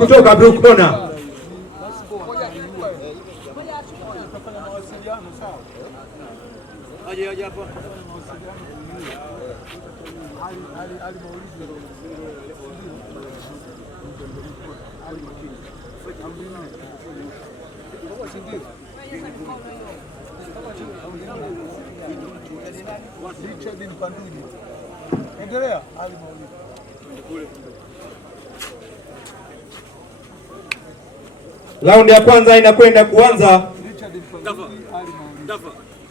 kutoka Blue Corner. Raundi ya kwanza inakwenda kuanza.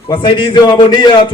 Wasaidizi wa mabondia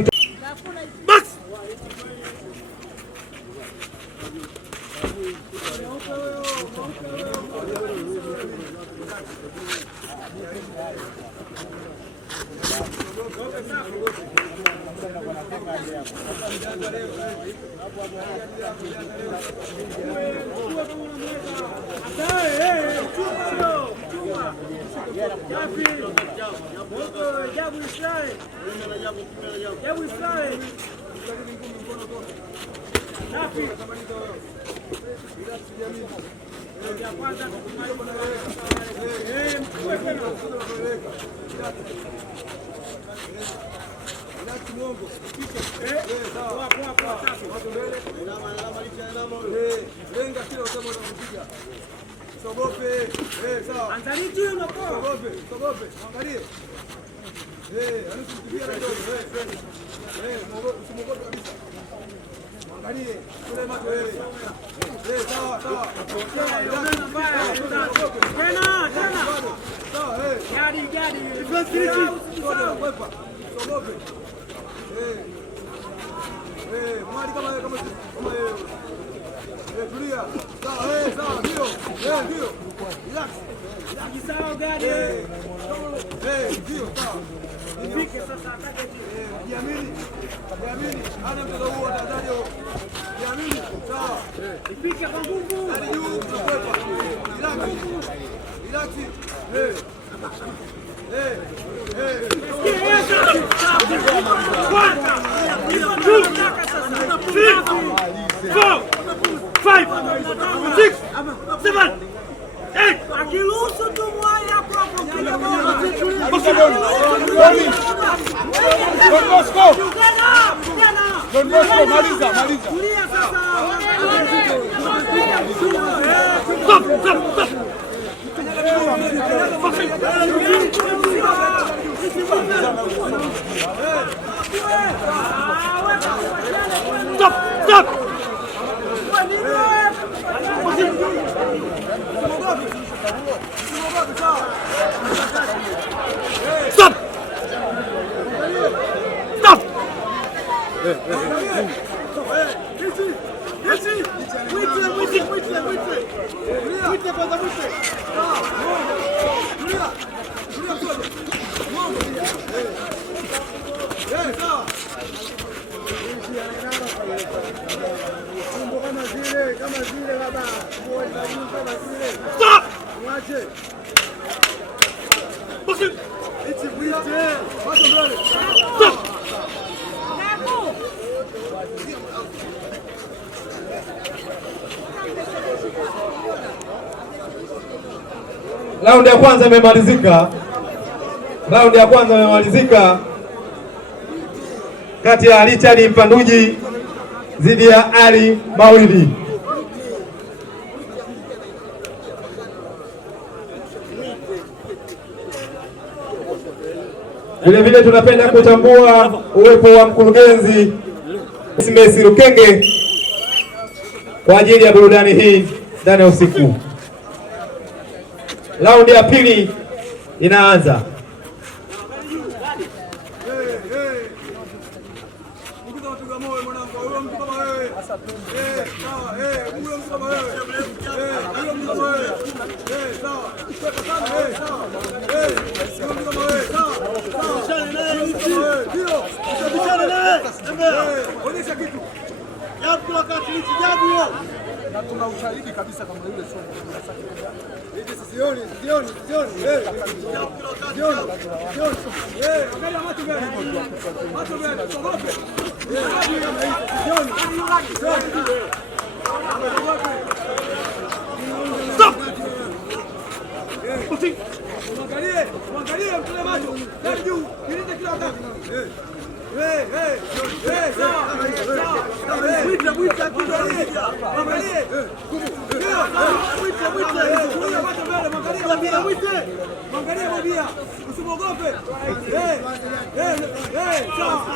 Raundi ya kwanza imemalizika. Raundi ya kwanza imemalizika kati ya Richard Mpanduji dhidi ya Ali Maulidi. Vile vile tunapenda kutambua uwepo wa mkurugenzi Messi Rukenge kwa ajili ya burudani hii ndani ya usiku. Raundi ya pili inaanza. Na tuna ushahidi kabisa kama yule sio. Stop! Mwangalie mtule macho. Ndani juu. Ilinde kila wakati. Mwita kidogo. Mwangalie. Mwangalie Mobia. Usimwogope.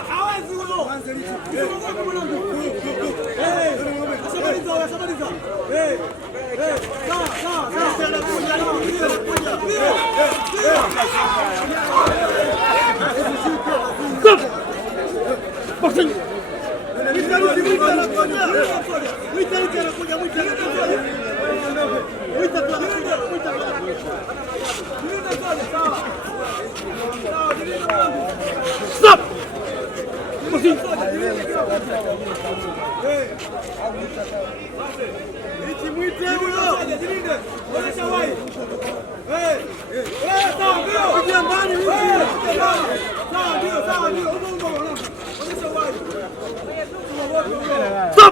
Hawezi huyo. Usimwogope mwanangu. Ashamaliza. Stop!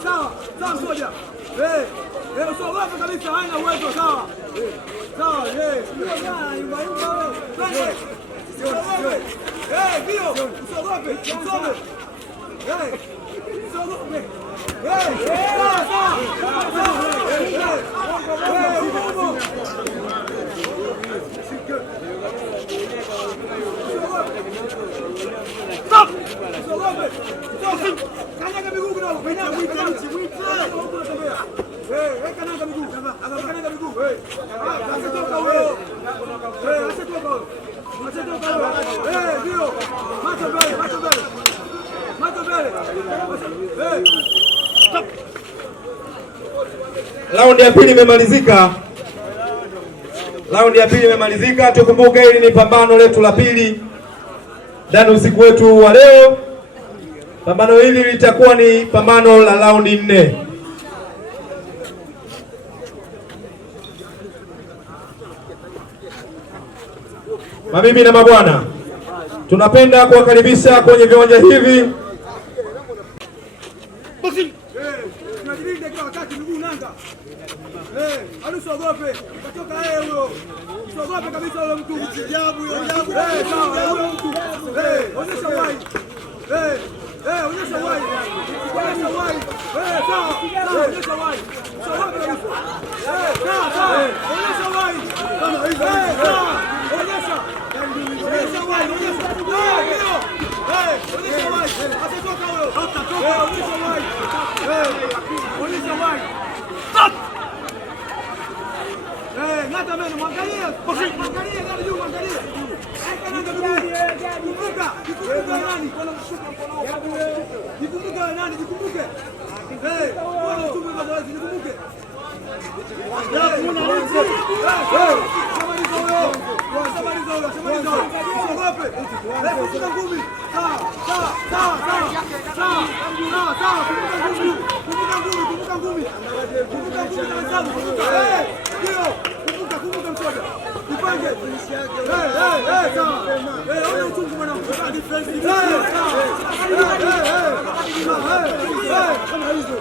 Stop! Sawa mmoja. Usiogope kabisa, haina uwezo sawa. Sio bwana, yumba wewe. Usiogope. Ndio, usiogope. Usiogope. Stop! Kanyaga miguu kidogo. Kanyaga miguu. Asitoka huyo. Asitoka. Ndio. Macho mbele. Stop. Raundi ya pili imemalizika. Tukumbuke hili ni pambano letu la pili ndani usiku wetu wa leo. Pambano hili litakuwa ni pambano la raundi 4. Mabibi na mabwana, tunapenda kuwakaribisha kwenye viwanja hivi. Tunajilinda kila wakati, miguu nanga. Usiogope. Katoka huyo. Usiogope kabisa huyo mtu. Ajabu. Huyo mtu. Onyesha wai. Onyesha wai. Sawa. Onyesha wai. Usiogope kabisa. Sawa. Onyesha wai. Kama hivi. Onyesha wai. Onyesha wai. Atatoka huyo. Onyesha wai. Stop! Ngata meno, mwangalie ndani juu, mwangalie. Jikumbuke nani? Jikumbuke. Bwana mtume mazoezi, jikumbuke. Usiogope. Kumbuka ngumi. Sawa. Kumbuka ngumi. Kumbuka mtoto. Upange. Sawa. Ona uchungu mwanangu. Kama hizo.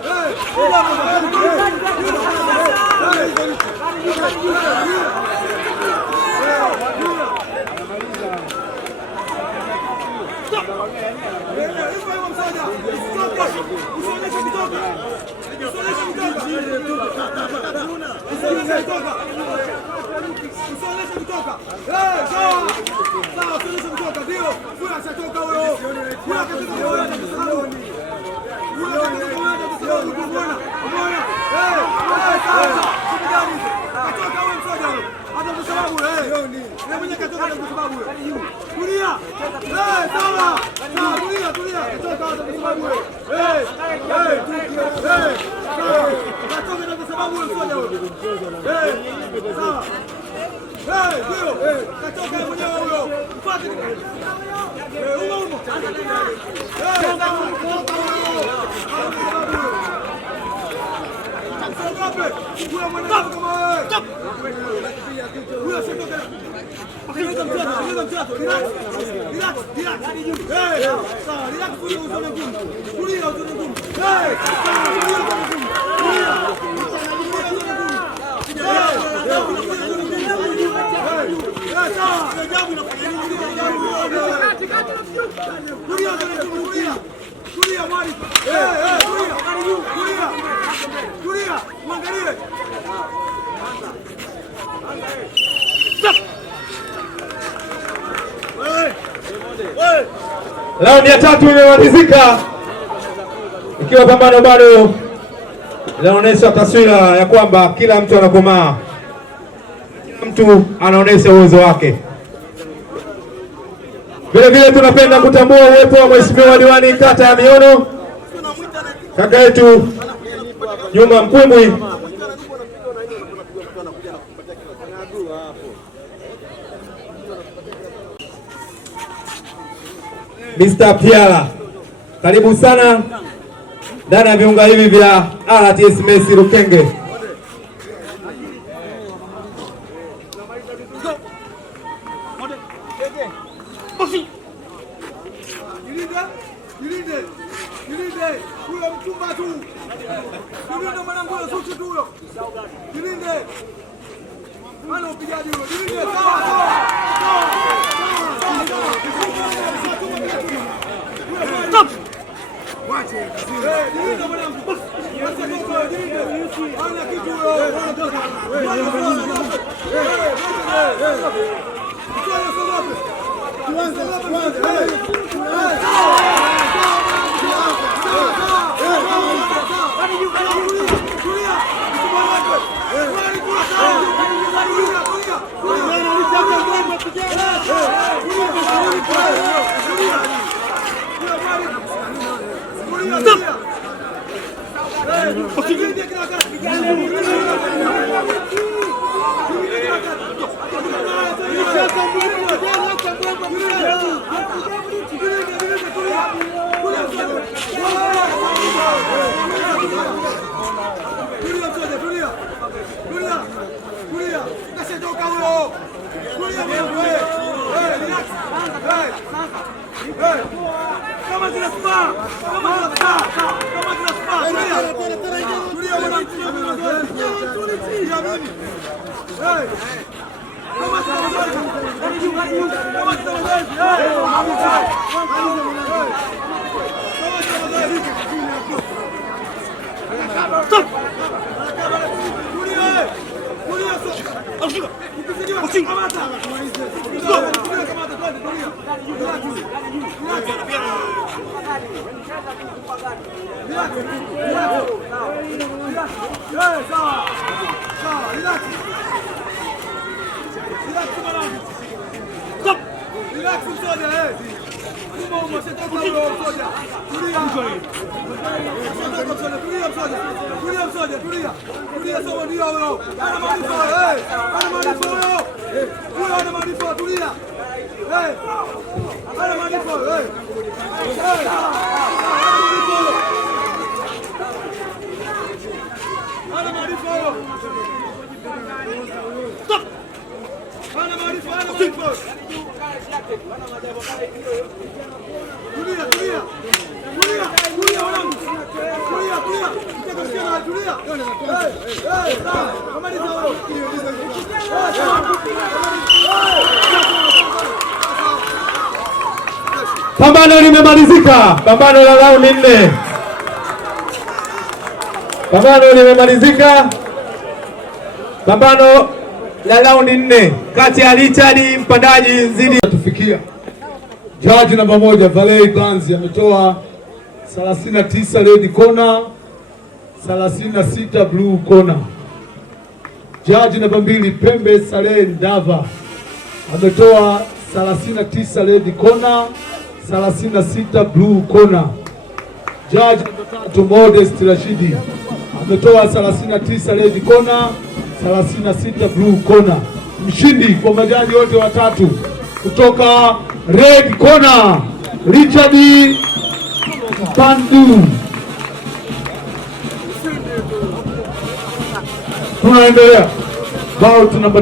Raundi ya 3 imemalizika, ikiwa pambano bado linaonyesha taswira ya kwamba kila mtu anakomaa, mtu anaonyesha uwezo wake. Vile vile tunapenda kutambua uwepo wa Mheshimiwa Diwani kata ya Miono, kaka yetu Juma Mkwimbwi, Mr. Piala, karibu sana ndani ya viunga hivi vya RTS Messi Rukenge. Pambano limemalizika, pambano la raundi 4. Pambano limemalizika, pambano la raundi 4 kati ya Richard Mpandaji zidi tufikia. Jaji namba 1 Valei Banzi ametoa 39 red corner, 36 blue corner. Jaji namba 2 Pembe Saleh Ndava ametoa 39 red corner, 36 blue corner. Jaji namba 3 Modest Rashidi ametoa 39 red corner, 36 blue corner. Mshindi kwa majaji wote watatu kutoka red corner Richard Mpandu. Tunaendelea. Bout namba